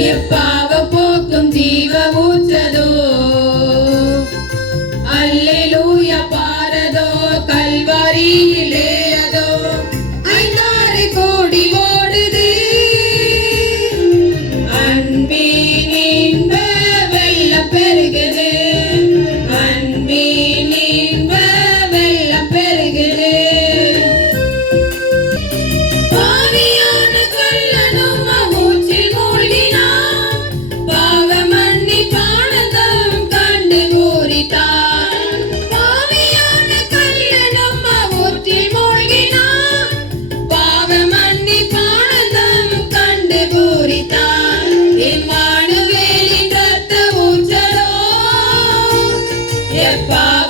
எப்பாவ போக்கும் ஜீவ ஊற்றதோ? அல்லேலூயா பாரதோ கல்வாரியிலே எப்பாவம் போக்கும்